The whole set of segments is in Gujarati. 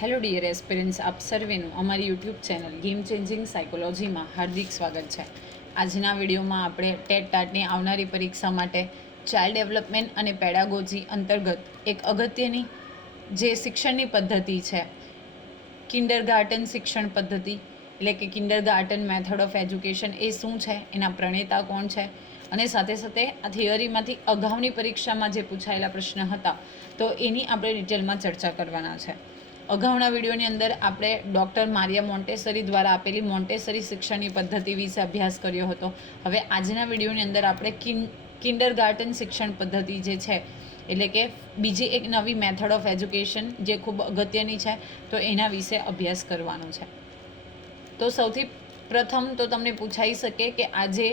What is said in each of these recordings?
હેલો ડિયર એસ્પિરન્સ આપ સર્વેનું અમારી યુટ્યુબ ચેનલ ગેમ ચેન્જિંગ સાયકોલોજીમાં હાર્દિક સ્વાગત છે. આજના વિડીયોમાં આપણે ટેટ ટાટની આવનારી પરીક્ષા માટે ચાઇલ્ડ ડેવલપમેન્ટ અને પેડાગોજી અંતર્ગત એક અગત્યની જે શિક્ષણની પદ્ધતિ છે કિન્ડર ગાર્ટન શિક્ષણ પદ્ધતિ, એટલે કે kindergarten method of education એ શું છે, એના પ્રણેતા કોણ છે, અને સાથે સાથે આ થિયરીમાંથી અગાઉની પરીક્ષામાં જે પૂછાયેલા પ્રશ્ન હતા, તો એની આપણે ડિટેલમાં ચર્ચા કરવાના છે. અગાઉના વિડીયોની અંદર આપણે ડૉક્ટર મારિયા મોન્ટેસરી દ્વારા આપેલી મોન્ટેસરી શિક્ષણની પદ્ધતિ વિશે અભ્યાસ કર્યો હતો. હવે આજના વિડીયોની અંદર આપણે કિન કિન્ડર ગાર્ટન શિક્ષણ પદ્ધતિ જે છે, એટલે કે બીજી એક નવી મેથડ ઓફ એજ્યુકેશન જે ખૂબ અગત્યની છે, તો એના વિશે અભ્યાસ કરવાનો છે. તો સૌથી પ્રથમ તો તમને પૂછાઈ શકે કે આજે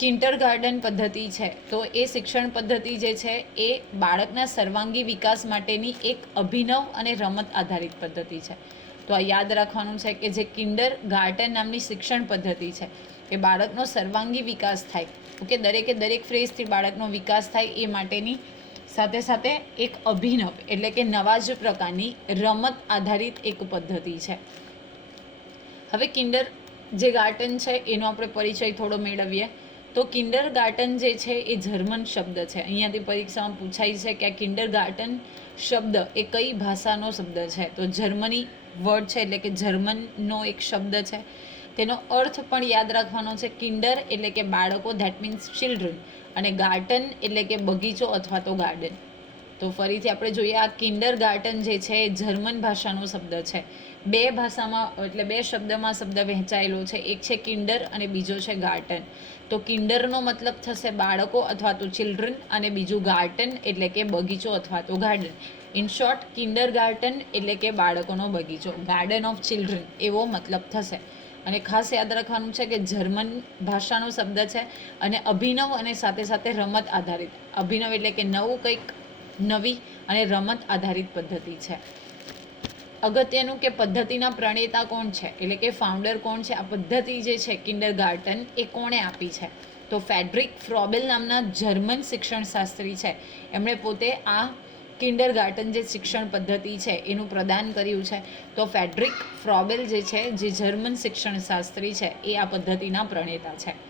કિન્ટર ગાર્ડન પદ્ધતિ છે. તો એ શિક્ષણ પદ્ધતિ જે છે, એ બાળકના સર્વાંગી વિકાસ માટેની એક અભિનવ અને રમત આધારિત પદ્ધતિ છે. તો આ યાદ રાખવાનું છે કે જે કિન્ડર ગાર્ટન નામની શિક્ષણ પદ્ધતિ છે કે બાળકનો સર્વાંગી વિકાસ થાય. ઓકે, દરેકે દરેક ફ્રેઝથી બાળકનો વિકાસ થાય એ માટેની સાથે સાથે એક અભિનવ એટલે કે નવા જ પ્રકારની રમત આધારિત એક પદ્ધતિ છે. હવે કિન્ડર જે ગાર્ડન છે, એનો આપણે પરિચય થોડો મેળવીએ. તો કિન્ડર ગાર્ટન જે છે એ જર્મન શબ્દ છે. અહીંયાથી પરીક્ષામાં પૂછાય છે કે કિન્ડર ગાર્ટન શબ્દ એ કઈ ભાષાનો શબ્દ છે? તો જર્મની વર્ડ છે એટલે કે જર્મનનો એક શબ્દ છે. તેનો અર્થ પણ યાદ રાખવાનો છે કિન્ડર એટલે કે બાળકો ધેટ મીન્સ ચિલ્ડ્રન અને ગાર્ટન એટલે કે બગીચો અથવા તો ગાર્ડન તો ફરીથી આપણે જોઈએ આ કિન્ડર ગાર્ટન જે છે, એ જર્મન ભાષાનો શબ્દ છે. બે ભાષામાં, એટલે બે શબ્દમાં શબ્દ વહેંચાયેલો છે. એક છે કિન્ડર અને બીજો છે ગાર્ટન તો કિન્ડરનો મતલબ થશે બાળકો અથવા તો ચિલ્ડ્રન અને બીજું ગાર્ટન એટલે કે બગીચો અથવા તો garden in short kindergarten એટલે કે બાળકોનો બગીચો ગાર્ડન ઓફ ચિલ્ડ્રન એવો મતલબ થશે. અને ખાસ યાદ રાખવાનું છે કે જર્મન ભાષાનો શબ્દ છે અને અભિનવ અને સાથે સાથે રમત આધારિત. અભિનવ એટલે કે નવું કંઈક નવી અને રમત આધારિત પદ્ધતિ છે. અગત્યનું કે પદ્ધતિના પ્રણેતા કોણ છે? એટલે કે ફાઉન્ડર કોણ છે? આ પદ્ધતિ જે છે કિન્ડર ગાર્ટન એ કોણે આપી છે? તો ફેડરિક ફ્રોબેલ નામના જર્મન શિક્ષણશાસ્ત્રી છે. એમણે પોતે આ કિન્ડર ગાર્ટન જે શિક્ષણ પદ્ધતિ છે, એનું પ્રદાન કર્યું છે. તો ફેડરિક ફ્રોબેલ જે છે, જે જર્મન શિક્ષણશાસ્ત્રી છે, એ આ પદ્ધતિના પ્રણેતા છે.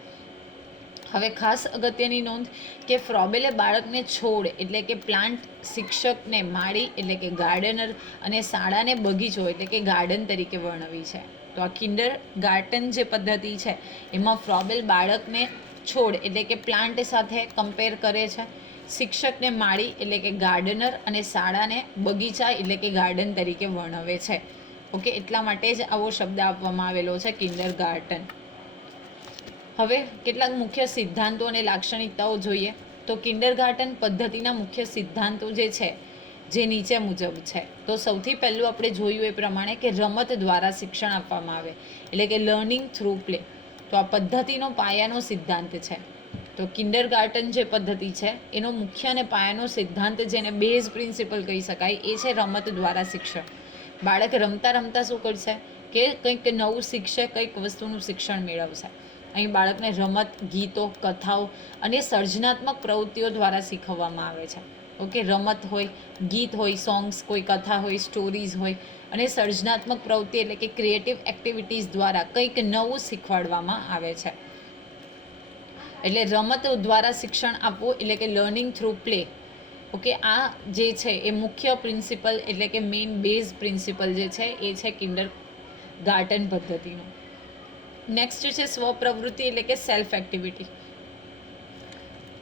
હવે ખાસ અગત્યની નોંધ કે ફ્રોબેલે બાળકને છોડ એટલે કે પ્લાન્ટ શિક્ષકને માળી એટલે કે ગાર્ડનર અને શાળાને બગીચો એટલે કે ગાર્ડન તરીકે વર્ણવી છે. તો આ કિન્ડર ગાર્ટન જે પદ્ધતિ છે, એમાં ફ્રોબેલ બાળકને છોડ એટલે કે પ્લાન્ટ સાથે કમ્પેર કરે છે. શિક્ષકને માળી એટલે કે ગાર્ડનર અને શાળાને બગીચા એટલે કે ગાર્ડન તરીકે વર્ણવે છે. ઓકે, એટલા માટે જ આવો શબ્દ આપવામાં આવેલો છે કિન્ડર ગાર્ટન. હવે કેટલાક મુખ્ય સિદ્ધાંતો અને લાક્ષણિકતાઓ જોઈએ તો કિન્ડરગાર્ટન પદ્ધતિના મુખ્ય સિદ્ધાંતો જે છે, જે નીચે મુજબ છે. તો સૌથી પહેલું આપણે જોયું એ પ્રમાણે કે રમત દ્વારા શિક્ષણ આપવામાં આવે, એટલે કે લર્નિંગ થ્રુ પ્લે તો આ પદ્ધતિનો પાયાનો સિદ્ધાંત છે. તો કિન્ડરગાર્ટન જે પદ્ધતિ છે, એનો મુખ્ય અને પાયાનો સિદ્ધાંત જેને બેઝ પ્રિન્સિપલ કહી શકાય, એ છે રમત દ્વારા શિક્ષણ. બાળક રમતા રમતા શું કરશે? કે કંઈક નવું શીખશે, કંઈક વસ્તુનું શિક્ષણ મેળવશે. અહીં બાળકને રમત, ગીતો, કથાઓ અને સર્જનાત્મક પ્રવૃત્તિઓ દ્વારા શીખવવામાં આવે છે. ઓકે, રમત હોય, ગીત હોય, સોંગ્સ કોઈ કથા હોય, સ્ટોરીઝ હોય અને સર્જનાત્મક પ્રવૃત્તિ એટલે કે ક્રિએટિવ એક્ટિવિટીઝ દ્વારા કંઈક નવું શીખવાડવામાં આવે છે. એટલે રમત દ્વારા શિક્ષણ આપવું એટલે કે લર્નિંગ થ્રુ પ્લે ઓકે, આ જે છે એ મુખ્ય પ્રિન્સિપલ એટલે કે મેઇન બેઝ પ્રિન્સિપલ જે છે એ છે કિન્ડર ગાર્ટન પદ્ધતિનું. નેક્સ્ટ છે સ્વપ્રવૃત્તિ એટલે કે સેલ્ફ એક્ટિવિટી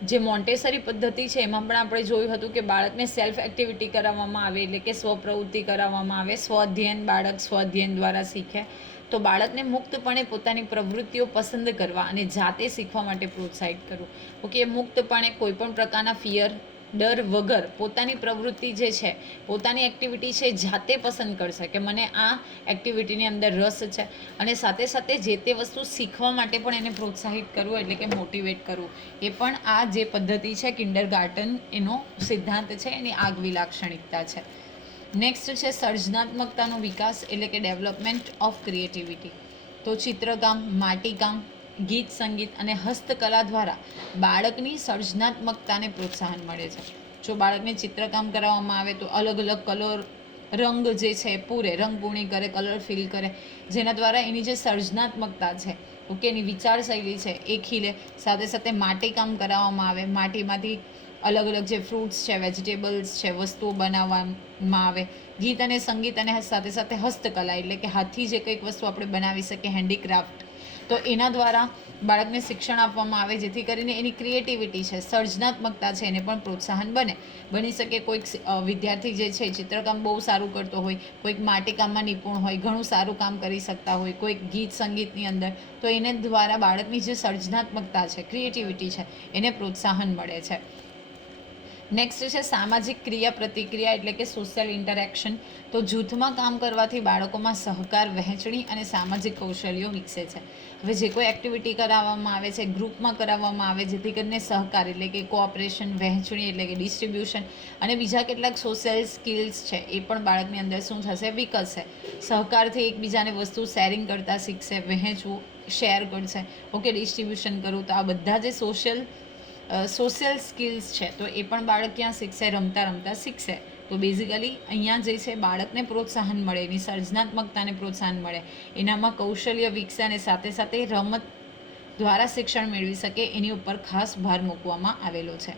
જે મોન્ટેસરી પદ્ધતિ છે, એમાં પણ આપણે જોયું હતું કે બાળકને સેલ્ફ એક્ટિવિટી કરાવવામાં આવે, એટલે કે સ્વપ્રવૃત્તિ કરાવવામાં આવે સ્વઅધ્યયન બાળક સ્વઅધ્યયન દ્વારા શીખે. તો બાળકને મુક્તપણે પોતાની પ્રવૃત્તિઓ પસંદ કરવા અને જાતે શીખવા માટે પ્રોત્સાહિત કરવું. ઓકે, મુક્તપણે કોઈપણ પ્રકારના ફિયર ડર વગર પોતાની પ્રવૃત્તિ જે છે, પોતાની એક્ટિવિટી છે જાતે પસંદ કરશે કે મને આ એક્ટિવિટીની અંદર રસ છે. અને સાથે સાથે જે તે વસ્તુ શીખવા માટે પણ એને પ્રોત્સાહિત કરવું એટલે કે મોટિવેટ કરવું, એ પણ આ જે પદ્ધતિ છે કિન્ડર ગાર્ટન એનો સિદ્ધાંત છે, એની આગવી લાક્ષણિકતા છે. નેક્સ્ટ છે સર્જનાત્મકતાનો વિકાસ એટલે કે ડેવલપમેન્ટ ઓફ ક્રિએટિવિટી તો ચિત્રકામ, માટીકામ ગીત, સંગીત અને હસ્તકલા દ્વારા બાળકની સર્જનાત્મકતાને પ્રોત્સાહન મળે છે. જો બાળકને ચિત્રકામ કરાવવામાં આવે તો અલગ અલગ કલર, રંગ જે છે પૂરે રંગપૂર્ણી કરે, કલર ફિલ કરે. જેના દ્વારા એની જે સર્જનાત્મકતા છે ઓકે એની વિચારશૈલી છે એ ખીલે. સાથે સાથે માટીકામ કરાવવામાં આવે. માટીમાંથી અલગ અલગ જે ફ્રૂટ્સ છે વેજીટેબલ્સ છે, વસ્તુઓ બનાવવામાં આવે. ગીત અને સંગીત અને સાથે સાથે હસ્તકલા એટલે કે હાથથી જે કંઈક વસ્તુ આપણે બનાવી શકીએ હેન્ડીક્રાફ્ટ તો એના દ્વારા બાળકને શિક્ષણ આપવામાં આવે, જેથી કરીને એની ક્રિએટિવિટી છે, સર્જનાત્મકતા છે, એને પણ પ્રોત્સાહન બને. બની શકે કોઈક વિદ્યાર્થી જે છે, ચિત્રકામ બહુ સારું કરતો હોય, કોઈક માટીકામમાં નિપુણ હોય, ઘણું સારું કામ કરી શકતા હોય, કોઈક ગીત સંગીતની અંદર, તો એને દ્વારા બાળકની જે સર્જનાત્મકતા છે ક્રિએટિવિટી છે, એને પ્રોત્સાહન મળે છે. નેક્સ્ટ છે સામાજિક ક્રિયા પ્રતિક્રિયા એટલે કે સોશિયલ ઇન્ટરેક્શન તો જૂથમાં કામ કરવાથી બાળકોમાં સહકાર, વહેંચણી અને સામાજિક કૌશલ્યો વિકસે છે. હવે જે કોઈ એક્ટિવિટી કરાવવામાં આવે છે ગ્રુપમાં કરાવવામાં આવે, જેથી કરીને સહકાર એટલે કે કોઓપરેશન વહેંચણી એટલે કે ડિસ્ટ્રીબ્યુશન અને બીજા કેટલાક સોશિયલ સ્કિલ્સ છે, એ પણ બાળકની અંદર શું થશે? વિકસશે. સહકારથી એકબીજાને વસ્તુ શેરિંગ કરતાં શીખશે, વહેંચવું શેર કરશે. ઓકે ડિસ્ટ્રીબ્યુશન કરવું તો આ બધા જે સોશિયલ સોશિયલ સ્કિલ્સ છે. તો એ પણ બાળક ક્યાં શીખશે? રમતા રમતા શીખશે. તો બેઝિકલી અહીંયા જે છે, બાળકને પ્રોત્સાહન મળે, એની સર્જનાત્મકતાને પ્રોત્સાહન મળે. એનામાં કૌશલ્ય વિકસે અને સાથે સાથે રમત દ્વારા શિક્ષણ મેળવી શકે, એની ઉપર ખાસ ભાર મૂકવામાં આવેલો છે.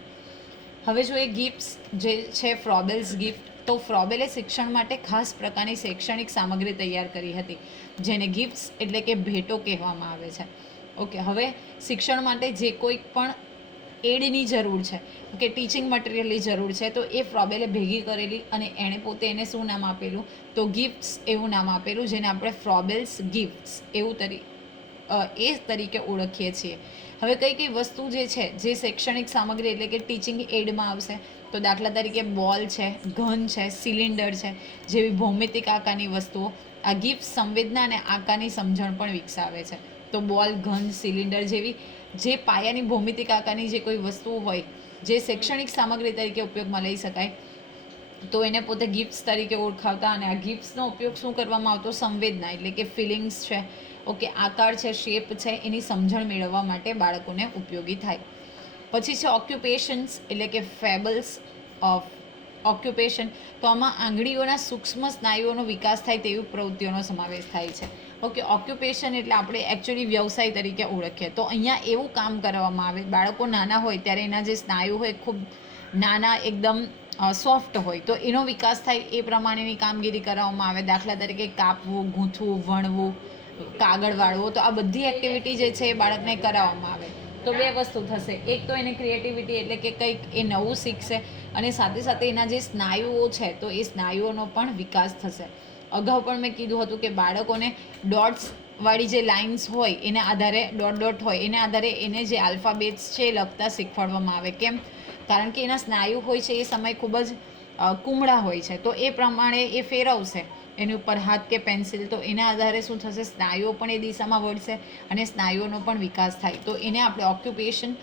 હવે જો એ ગિફ્ટ્સ જે છે ફ્રોબેલ્સ ગિફ્ટ તો ફ્રોબેલે શિક્ષણ માટે ખાસ પ્રકારની શૈક્ષણિક સામગ્રી તૈયાર કરી હતી. જેને ગિફ્ટ્સ એટલે કે ભેટો કહેવામાં આવે છે. ઓકે, હવે શિક્ષણ માટે જે કોઈ પણ એડની જરૂર છે. કે ટીચિંગ મટીરિયલની જરૂર છે. તો એ ફ્રોબેલે ભેગી કરેલી અને એણે પોતે એને શું નામ આપેલું? તો ગિફ્ટ્સ એવું નામ આપેલું જેને આપણે ફ્રોબેલ્સ ગિફ્ટ્સ એવું તરી એ તરીકે ઓળખીએ છીએ. હવે કઈ કઈ વસ્તુ જે છે, જે શૈક્ષણિક સામગ્રી એટલે કે ટીચિંગ એડમાં આવશે, તો દાખલા તરીકે બોલ છે, ઘન છે, સિલિન્ડર છે, જેવી ભૌમિતિક આકારની વસ્તુઓ, આ ગિફ્ટ સંવેદના અને આકારની સમજણ પણ વિકસાવે છે. તો બોલ, ઘન, સિલિન્ડર જેવી જે પાયાની ભૌમિતિક આકારની જે કોઈ વસ્તુઓ હોય, જે શૈક્ષણિક સામગ્રી તરીકે ઉપયોગમાં લઈ શકાય, તો એને પોતે ગિફ્ટ્સ તરીકે ઓળખાવતા અને આ ગિફ્ટ્સનો ઉપયોગ શું કરવામાં આવતો? સંવેદના, એટલે કે ફિલિંગ્સ છે, ઓકે, આકાર છે શેપ છે, એની સમજણ મેળવવા માટે બાળકોને ઉપયોગી થાય. પછી છે ઓક્યુપેશન્સ એટલે કે ફેબલ્સ ઓફ ઓક્યુપેશન તો આમાં આંગળીઓના સૂક્ષ્મ સ્નાયુઓનો વિકાસ થાય તેવી પ્રવૃત્તિઓનો સમાવેશ થાય છે. ઓકે ઓક્યુપેશન એટલે આપણે એકચ્યુઅલી વ્યવસાય તરીકે ઓળખીએ. તો અહીંયા એવું કામ કરવામાં આવે, બાળકો નાના હોય ત્યારે એના જે સ્નાયુ હોય ખૂબ નાના, એકદમ સોફ્ટ હોય. તો એનો વિકાસ થાય એ પ્રમાણેની કામગીરી કરવામાં આવે. દાખલા તરીકે કાપવું, ગૂંથવું, વણવું કાગળ વાળવો તો આ બધી એક્ટિવિટી જે છે એ બાળકને કરાવવામાં આવે. તો બે વસ્તુ થશે. એક તો એને ક્રિએટિવિટી એટલે કે કંઈક એ નવું શીખશે અને સાથે સાથે એના જે સ્નાયુઓ છે, તો એ સ્નાયુઓનો પણ વિકાસ થશે. અગાઉ પણ મેં કીધું હતું કે બાળકોને ડોટ્સ વાળી જે લાઇન્સ હોય, એના આધારે ડોટ ડોટ હોય, એના આધારે એને જે આલ્ફાબેટ્સ છે એ લખતા શીખવાડવામાં આવે. કેમ? કારણ કે એના સ્નાયુ હોય છે એ સમય ખૂબ જ કુમળા હોય છે. તો એ પ્રમાણે એ ફેરવશે. એની ઉપર હાથ કે પેન્સિલ, તો એના આધારે શું થશે? સ્નાયુઓ પણ એ દિશામાં વળશે અને સ્નાયુઓનો પણ વિકાસ થાય. તો એને આપણે ઓક્યુપેશન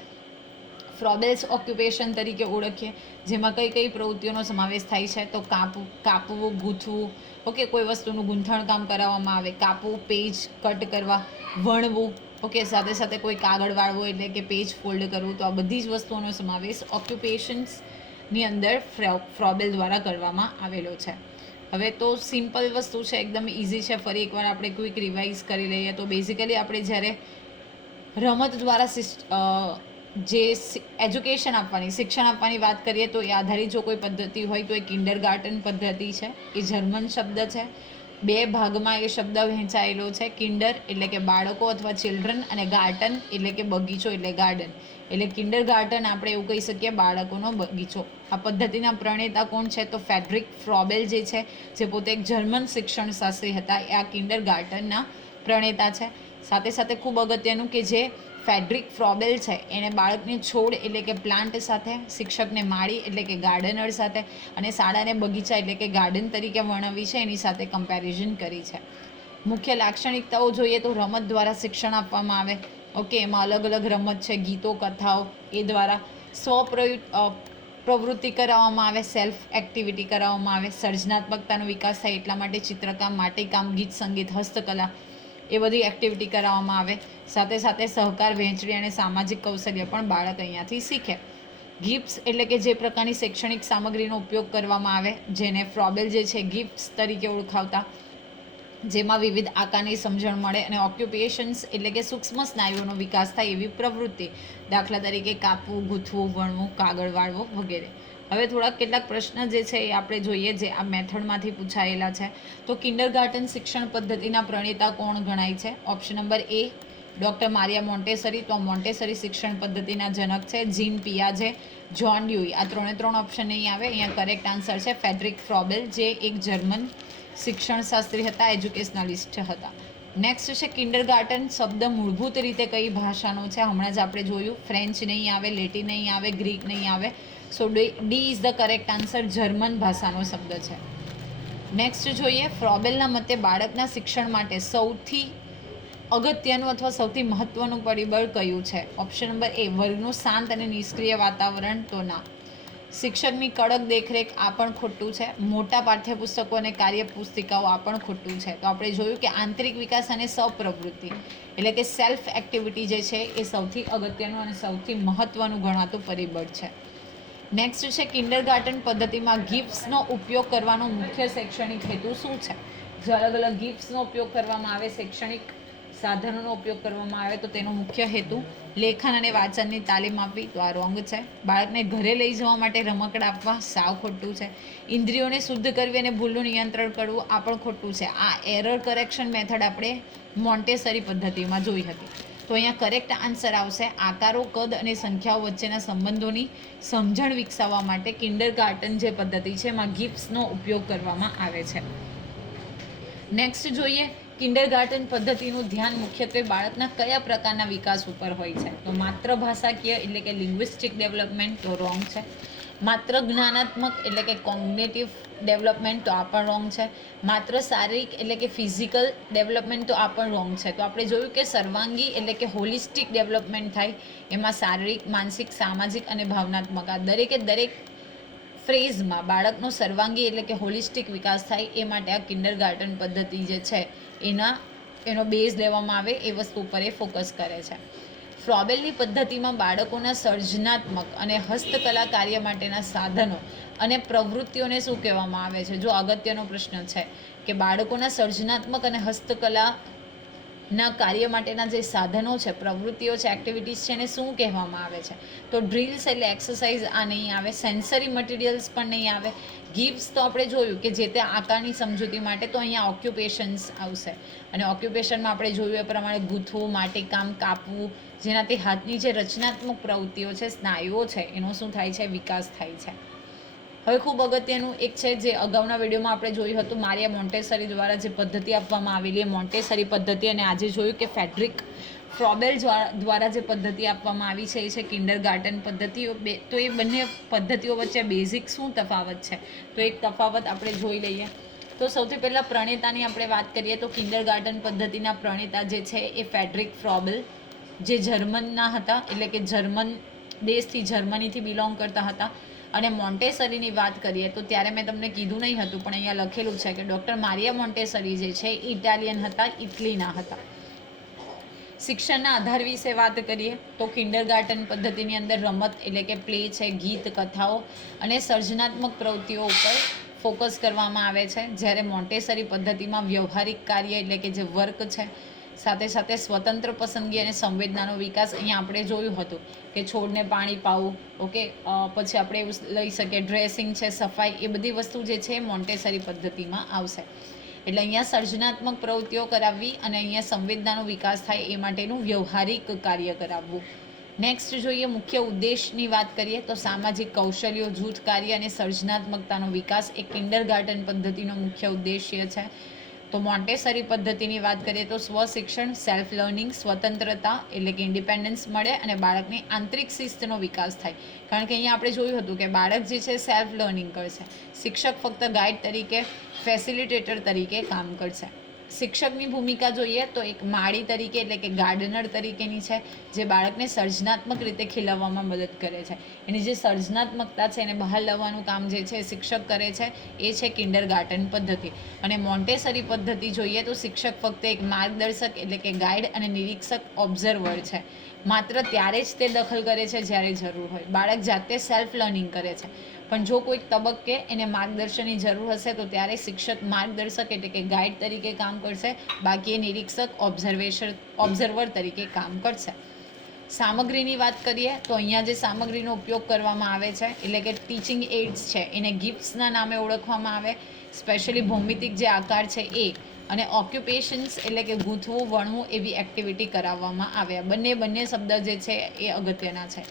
ફ્રોબેલ્સ ઓક્યુપેશન તરીકે ઓળખીએ જેમાં કઈ કઈ પ્રવૃત્તિઓનો સમાવેશ થાય છે તો કાપવું કાપવું ગૂંથવું ઓકે કોઈ વસ્તુનું ગૂંથણ કામ કરાવવામાં આવે કાપવું પેજ કટ કરવા વણવું ઓકે સાથે સાથે કોઈ કાગળ વાળવો એટલે કે પેજ ફોલ્ડ કરવું તો આ બધી જ વસ્તુઓનો સમાવેશ ઓક્યુપેશન્સની અંદર ફ્રો- ફ્રોબેલ દ્વારા કરવામાં આવેલો છે. હવે તો સિમ્પલ વસ્તુ છે એકદમ ઇઝી છે ફરી એકવાર આપણે ક્વિક રિવાઇઝ કરી લઈએ તો બેઝિકલી આપણે જ્યારે રમત દ્વારા સિસ- અ, જે એજ્યુકેશન આપવાની, શિક્ષણ આપવાની વાત કરીએ તો એ આધારિત જો કોઈ પદ્ધતિ હોય તો એ કિન્ડર ગાર્ટન પદ્ધતિ છે, એ જર્મન શબ્દ છે. બે ભાગમાં એ શબ્દ વહેંચાયેલો છે, કિન્ડર એટલે કે બાળકો અથવા ચિલ્ડ્રન અને ગાર્ટન એટલે કે બગીચો એટલે ગાર્ડન. એટલે કિન્ડર ગાર્ટન આપણે એવું કહી શકીએ બાળકોનો બગીચો. આ પદ્ધતિના પ્રણેતા કોણ છે તો ફેડરિક ફ્રોબેલ જે છે, જે પોતે એક જર્મન શિક્ષણ શાસ્ત્રી હતા, એ આ કિન્ડર ગાર્ટનના પ્રણેતા છે. સાથે સાથે ખૂબ અગત્યનું કે જે ફેડરિક ફ્રોબેલ છે. એણે બાળકને છોડ એટલે કે પ્લાન્ટ સાથે, શિક્ષકને માળી એટલે કે ગાર્ડનર સાથે અને શાળાને બગીચા એટલે કે ગાર્ડન તરીકે વર્ણવી છે. એની સાથે કમ્પેરિઝન કરી છે. મુખ્ય લાક્ષણિકતાઓ જોઈએ તો રમત દ્વારા શિક્ષણ આપવામાં આવે. ઓકે એમાં અલગ અલગ રમત છે. ગીતો, કથાઓ એ દ્વારા સ્વપ્રયુ પ્રવૃત્તિ કરાવવામાં આવે સેલ્ફ એક્ટિવિટી કરાવવામાં આવે. સર્જનાત્મકતાનો વિકાસ થાય એટલા માટે ચિત્રકામ માટીકામ ગીત સંગીત, હસ્તકલા એ બધી એક્ટિવિટી કરાવવામાં આવે. સાથે સાથે સહકાર, વહેંચણી અને સામાજિક કૌશલ્ય પણ બાળક અહીંયાથી શીખે. ગિફ્ટ્સ એટલે કે જે પ્રકારની શૈક્ષણિક સામગ્રીનો ઉપયોગ કરવામાં આવે, જેને ફ્રોબેલ જે છે, ગિફ્ટ્સ તરીકે ઓળખાવતા. જેમાં વિવિધ આકારની સમજણ મળે અને ઓક્યુપેશન્સ એટલે કે સૂક્ષ્મ સ્નાયુઓનો વિકાસ થાય એવી પ્રવૃત્તિ. દાખલા તરીકે કાપવું, ગૂંથવું, વણવું, કાગળ વાળવો વગેરે. હવે થોડાક કેટલાક પ્રશ્ન જે છે એ આપણે જોઈએ, જે આ મેથડમાંથી પૂછાયેલા છે. તો કિન્ડરગાર્ટન શિક્ષણ પદ્ધતિના પ્રણેતા કોણ ગણાય છે? Option number A doctor Maria Montessori તો મોન્ટેસરી શિક્ષણ પદ્ધતિના જનક છે જીન પિયાજે જ્હોન ડ્યુઈ આ ત્રણે ત્રણ ઓપ્શન નહીં આવે. અહીંયા કરેક્ટ આન્સર છે ફેડરિક ફ્રોબેલ જે એક જર્મન શિક્ષણશાસ્ત્રી હતા એજ્યુકેશનલિસ્ટ હતા. નેક્સ્ટ છે કિન્ડરગાર્ટન શબ્દ મૂળભૂત રીતે કઈ ભાષાનો છે? હમણાં જ આપણે જોયું. ફ્રેન્ચ નહીં આવે લેટિન નહીં આવે ગ્રીક નહીં આવે. So D is the correct answer German ભાષાનો શબ્દ છે. નેક્સ્ટ જોઈએ ફ્રોબેલના મતે બાળકના શિક્ષણ માટે સૌથી અગત્યનું અથવા સૌથી મહત્વનું પરિબળ કયું છે? ઓપ્શન નંબર એ વર્ગનું શાંત અને નિષ્ક્રિય વાતાવરણ તો ના. શિક્ષકની કડક દેખરેખ આ પણ ખોટું છે. મોટા પાઠ્યપુસ્તકો અને કાર્યપુસ્તિકાઓ આ પણ ખોટું છે. તો આપણે જોયું કે આંતરિક વિકાસ અને સપ્રવૃત્તિ એટલે કે સેલ્ફ એક્ટિવિટી જે છે, એ સૌથી અગત્યનું અને સૌથી મહત્વનું ગણાતું પરિબળ છે. નેક્સ્ટ છે કિન્ડરગાર્ટન પદ્ધતિમાં ગિફ્ટ્સનો ઉપયોગ કરવાનો મુખ્ય શૈક્ષણિક હેતુ શું છે? જો અલગ અલગ ગિફ્ટ્સનો ઉપયોગ કરવામાં આવે, શૈક્ષણિક સાધનોનો ઉપયોગ કરવામાં આવે, તો તેનો મુખ્ય હેતુ લેખન અને વાંચનની તાલીમ આપવી. તો આ રોંગ છે. બાળકને ઘરે લઈ જવા માટે રમકડા આપવા સાવ ખોટું છે. ઇન્દ્રિયોને શુદ્ધ કરવી અને ભૂલનું નિયંત્રણ કરવું આ પણ ખોટું છે. આ એરર કરેક્શન મેથડ આપણે મોન્ટેસરી પદ્ધતિમાં જોઈ હતી. તો અહીંયા કરેક્ટ આન્સર આવશે. આકારો, કદ અને સંખ્યાઓ વચ્ચેના સંબંધોની સમજણ વિકસાવવા માટે કિન્ડર ગાર્ટન જે પદ્ધતિ છે, એમાં ગિફ્ટ્સનો ઉપયોગ કરવામાં આવે છે. નેક્સ્ટ જોઈએ કિન્ડરગાર્ટન પદ્ધતિનું ધ્યાન મુખ્યત્વે બાળકના કયા પ્રકારના વિકાસ ઉપર હોય છે? તો માત્ર ભાષાકીય એટલે કે લિંગ્વિસ્ટિક ડેવલપમેન્ટ તો રોંગ છે. માત્ર જ્ઞાનાત્મક એટલે કે કોગ્નેટિવ ડેવલપમેન્ટ તો આ પણ રોંગ છે. માત્ર શારીરિક એટલે કે ફિઝિકલ ડેવલપમેન્ટ તો આ પણ રોંગ છે. તો આપણે જોયું કે સર્વાંગી એટલે કે હોલિસ્ટિક ડેવલપમેન્ટ થાય, એમાં શારીરિક, માનસિક, સામાજિક અને ભાવનાત્મક આ દરેકે દરેક ફ્રેઝમાં બાળકનો સર્વાંગી એટલે કે હોલિસ્ટિક વિકાસ થાય એ માટે આ કિન્ડર ગાર્ડન પદ્ધતિ જે છે, એના, એનો બેઝ લેવામાં આવે એ વસ્તુ ઉપર એ ફોકસ કરે છે. ફ્રોબેલની પદ્ધતિમાં બાળકોના સર્જનાત્મક અને હસ્તકલા કાર્ય માટેના સાધનો અને પ્રવૃત્તિઓને શું કહેવામાં આવે છે? જો અગત્યનો પ્રશ્ન છે કે બાળકોના સર્જનાત્મક અને હસ્તકલા ના કાર્ય માટેના જે સાધનો છે, પ્રવૃત્તિઓ છે એક્ટિવિટીઝ છે એને શું કહેવામાં આવે છે? તો ડ્રીલ્સ એટલે એક્સરસાઇઝ આ નહીં આવે સેન્સરી મટીરિયલ્સ પણ નહીં આવે. ગિફ્ટ્સ તો આપણે જોયું કે જે તે આકારની સમજૂતી માટે તો અહીંયા ઓક્યુપેશન્સ આવશે. અને ઓક્યુપેશનમાં આપણે જોયું એ પ્રમાણે ગૂંથવું માટીકામ, કાપવું, જેનાથી હાથની જે રચનાત્મક પ્રવૃત્તિઓ છે, સ્નાયુઓ છે, એનો શું થાય છે? વિકાસ થાય છે. હવે ખૂબ અગત્યનું એક છે જે અગાઉના વિડીયોમાં આપણે જોયું હતું મારિયા મોન્ટેસરી દ્વારા જે પદ્ધતિ આપવામાં આવેલી એ મોન્ટેસરી પદ્ધતિ અને આજે જોયું કે ફેડરિક ફ્રોબેલ દ્વારા જે પદ્ધતિ આપવામાં આવી છે, એ છે કિન્ડર ગાર્ડન પદ્ધતિઓ બે, તો એ બંને પદ્ધતિઓ વચ્ચે બેઝિક શું તફાવત છે? તો એક તફાવત આપણે જોઈ લઈએ. તો સૌથી પહેલાં પ્રણેતાની આપણે વાત કરીએ તો કિન્ડર ગાર્ડન પદ્ધતિના પ્રણેતા જે છે એ ફેડરિક ફ્રોબેલ, જે જર્મનના હતા, એટલે કે જર્મન દેશથી જર્મનીથી બિલોંગ કરતા હતા. અને મોન્ટેસરીની વાત કરીએ તો ત્યારે મેં તમને કીધું નહીં હતું, પણ અહીંયા લખેલું છે કે ડૉક્ટર મારિયા મોન્ટેસરી જે છે ઇટાલિયન હતા, ઇટલીના હતા. શિક્ષણના આધાર વિશે વાત કરીએ તો કિન્ડરગાર્ટન પદ્ધતિની અંદર રમત એટલે કે પ્લે છે, ગીત, કથાઓ અને સર્જનાત્મક પ્રવૃત્તિઓ ઉપર ફોકસ કરવામાં આવે છે. જ્યારે મોન્ટેસરી પદ્ધતિમાં વ્યવહારિક કાર્ય એટલે કે જે વર્ક છે સાથે સાથે સ્વતંત્ર પસંદગી અને સંવેદનાનો વિકાસ અહીંયા આપણે જોયું હતું કે છોડને પાણી પાવું, ઓકે પછી આપણે એવું લઈ શકીએ, ડ્રેસિંગ છે, સફાઈ, એ બધી વસ્તુ જે છે મોન્ટેસરી પદ્ધતિમાં આવશે. એટલે અહીંયા સર્જનાત્મક પ્રવૃત્તિઓ કરાવવી અને અહીંયા સંવેદનાનો વિકાસ થાય એ માટેનું વ્યવહારિક કાર્ય કરાવવું. નેક્સ્ટ જોઈએ મુખ્ય ઉદ્દેશની વાત કરીએ તો સામાજિક કૌશલ્યો, જૂથ કાર્ય અને સર્જનાત્મકતાનો વિકાસ એ કિન્ડર ગાર્ડન પદ્ધતિનો મુખ્ય ઉદ્દેશ્ય છે. તો મોન્ટેસરી પદ્ધતિની વાત કરીએ તો સ્વશિક્ષણ સેલ્ફ લર્નિંગ સ્વતંત્રતા એટલે કે ઇન્ડિપેન્ડન્સ મળે અને બાળકની આંતરિક શિસ્તનો વિકાસ થાય. કારણ કે અહીંયા આપણે જોયું હતું કે બાળક જે છે સેલ્ફ લર્નિંગ કરશે. શિક્ષક ફક્ત ગાઈડ તરીકે ફેસિલિટેટર તરીકે કામ કરશે. શિક્ષકની ભૂમિકા જોઈએ તો એક માળી તરીકે એટલે કે ગાર્ડનર તરીકેની છે, જે બાળકને સર્જનાત્મક રીતે ખીલવવામાં મદદ કરે છે. એની જે સર્જનાત્મકતા છે, એને બહાર લાવવાનું કામ જે છે, શિક્ષક કરે છે, એ છે કિન્ડર ગાર્ડન પદ્ધતિ. અને મોન્ટેસરી પદ્ધતિ જોઈએ તો શિક્ષક ફક્ત એક માર્ગદર્શક એટલે કે ગાઈડ અને નિરીક્ષક ઓબ્ઝર્વર છે. માત્ર ત્યારે જ તે દખલ કરે છે જ્યારે જરૂર હોય. બાળક જાતે સેલ્ફ લર્નિંગ કરે છે. પણ જો કોઈક તબક્કે એને માર્ગદર્શનની જરૂર હશે, તો ત્યારે શિક્ષક માર્ગદર્શક એટલે કે ગાઈડ તરીકે કામ કરશે. બાકી એ નિરીક્ષક ઓબ્ઝર્વેશન ઓબ્ઝર્વર તરીકે કામ કરશે. સામગ્રીની વાત કરીએ, તો અહીંયા જે સામગ્રીનો ઉપયોગ કરવામાં આવે છે, એટલે કે ટીચિંગ એઇડ્સ છે, એને ગિફ્ટ્સના નામે ઓળખવામાં આવે. સ્પેશિયલી ભૌમિતિક જે આકાર છે એ અને ઓક્યુપેશન્સ એટલે કે ગૂંથવું, વણવું એવી એક્ટિવિટી કરાવવામાં આવે બંને બંને શબ્દ જે છે એ અગત્યના છે.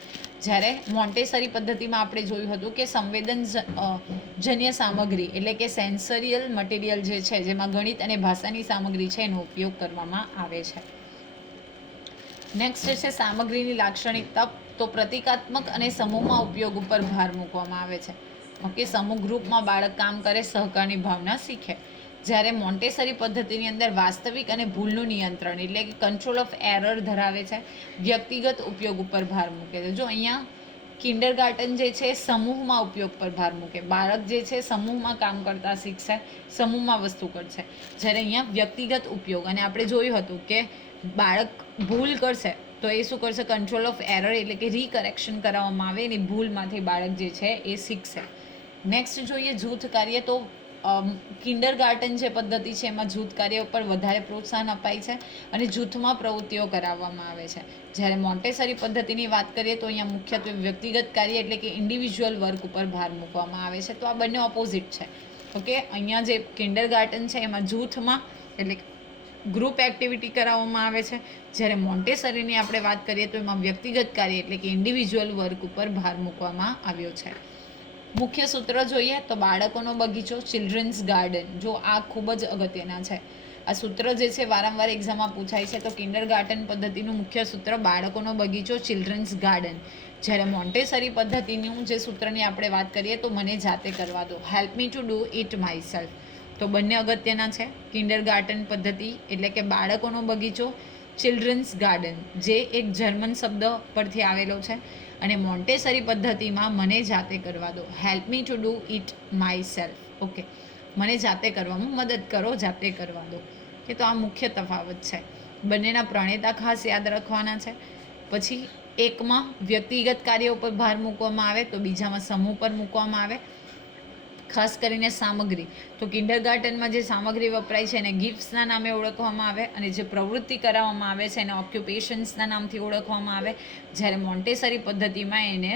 જ્યારે મોન્ટેસરી પદ્ધતિમાં આપણે જોયું હતું કે સંવેદન જન્ય સામગ્રી એટલે કે સેન્સરિયલ મટીરિયલ જે છે, જેમાં ગણિત અને ભાષાની સામગ્રી છે, એનો ઉપયોગ કરવામાં આવે છે. નેક્સ્ટ છે, સામગ્રીની લાક્ષણિકતા તો પ્રતિકાત્મક અને સમૂહમાં ઉપયોગ ઉપર ભાર મૂકવામાં આવે છે. ઓકે, સમૂહ ગ્રુપમાં બાળક કામ કરે, સહકારની ભાવના શીખે. જ્યારે મોન્ટેસરી પદ્ધતિની અંદર વાસ્તવિક અને ભૂલનું નિયંત્રણ, એટલે કે કંટ્રોલ ઓફ એરર ધરાવે છે, વ્યક્તિગત ઉપયોગ ઉપર ભાર મૂકે છે. જો અહીંયા કિન્ડર ગાર્ટન જે છે, સમૂહમાં ઉપયોગ પર ભાર મૂકે. બાળક જે છે, સમૂહમાં કામ કરતા શીખશે, સમૂહમાં વસ્તુ કરશે. જ્યારે અહીંયા વ્યક્તિગત ઉપયોગ, અને આપણે જોયું હતું કે બાળક ભૂલ કરશે, તો એ શું કરશે? કંટ્રોલ ઓફ એરર એટલે કે રીકરેક્શન કરાવવામાં આવે એની ભૂલમાંથી બાળક જે છે, એ શીખશે. નેક્સ્ટ જોઈએ જૂથ કાર્ય, તો કિન્ડર ગાર્ટન જે પદ્ધતિ છે એમાં જૂથ કાર્ય ઉપર વધારે પ્રોત્સાહન અપાય છે અને જૂથમાં પ્રવૃત્તિઓ કરાવવામાં આવે છે. જ્યારે મોન્ટેસરી પદ્ધતિની વાત કરીએ તો અહીંયા મુખ્યત્વે વ્યક્તિગત કાર્ય એટલે કે ઇન્ડિવિજ્યુઅલ વર્ક ઉપર ભાર મૂકવામાં આવે છે. તો આ બંને ઓપોઝિટ છે. ઓકે? અહીંયા જે કિન્ડર ગાર્ટન છે એમાં જૂથમાં એટલે ગ્રુપ એક્ટિવિટી કરાવવામાં આવે છે. જ્યારે મોન્ટેસરીની આપણે વાત કરીએ તો એમાં વ્યક્તિગત કાર્ય એટલે કે ઇન્ડિવિજ્યુઅલ વર્ક ઉપર ભાર મૂકવામાં આવ્યો છે. મુખ્ય સૂત્ર જોઈએ તો બાળકોનો બગીચો ચિલ્ડ્રન્સ ગાર્ડન જો આ ખૂબ જ અગત્યના છે. આ સૂત્ર જે છે વારંવાર એક્ઝામમાં પૂછાય છે તો કિન્ડર ગાર્ડન પદ્ધતિનું મુખ્ય સૂત્ર બાળકોનો બગીચો ચિલ્ડ્રન્સ ગાર્ડન જ્યારે મોન્ટેસરી પદ્ધતિનું જે સૂત્રની આપણે વાત કરીએ તો મને જાતે કરવા દો. Help me to do it myself તો બંને અગત્યના છે. કિન્ડર ગાર્ડન પદ્ધતિ એટલે કે બાળકોનો બગીચો ચિલ્ડ્રન્સ ગાર્ડન જે એક જર્મન શબ્દ પરથી આવેલો છે. અને મોન્ટેસરી પદ્ધતિમાં મને જાતે કરવા દો. Help me to do it myself okay મને જાતે કરવામાં મદદ કરો, જાતે કરવા દો. કે તો આ મુખ્ય તફાવત છે. બંનેના પ્રણેતા ખાસ યાદ રાખવાના છે. પછી એકમાં વ્યક્તિગત કાર્ય ઉપર ભાર મૂકવામાં આવે તો બીજામાં સમૂહ પર મૂકવામાં આવે. ખાસ કરીને સામગ્રી. તો કિન્ડર ગાર્ડનમાં જે સામગ્રી વપરાય છે એને ગિફ્ટ્સના નામે ઓળખવામાં આવે અને જે પ્રવૃત્તિ કરાવવામાં આવે છે એને ઓક્યુપેશન્સના નામથી ઓળખવામાં આવે. જ્યારે મોન્ટેસરી પદ્ધતિમાં એને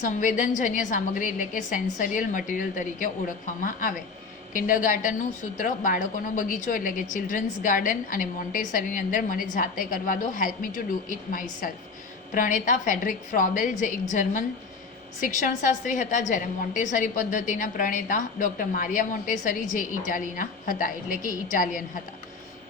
સંવેદનજન્ય સામગ્રી એટલે કે સેન્સરિયલ મટીરિયલ તરીકે ઓળખવામાં આવે. કિન્ડર ગાર્ડનનું સૂત્ર બાળકોનો બગીચો એટલે કે ચિલ્ડ્રન્સ ગાર્ડન અને મોન્ટેસરીની અંદર મને જાતે કરવા દો, help me to do it myself પ્રણેતા Friedrich Froebel, જે એક જર્મન શિક્ષણશાસ્ત્રી હતા જ્યારે મોન્ટેસરી પદ્ધતિના પ્રણેતા ડૉક્ટર મારિયા મોન્ટેસરી જે ઇટાલીના હતા, એટલે કે ઇટાલિયન હતા.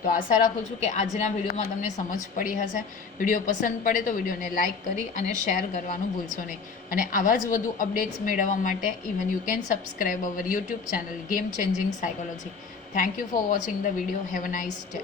તો આશા રાખું છું કે આજના વિડીયોમાં તમને સમજ પડી હશે. વીડિયો પસંદ પડે તો વિડીયોને લાઇક કરી અને શેર કરવાનું ભૂલશો નહીં. અને આવા જ વધુ અપડેટ્સ મેળવવા માટે even you can subscribe our YouTube channel game changing psychology thank you for watching the video have a nice day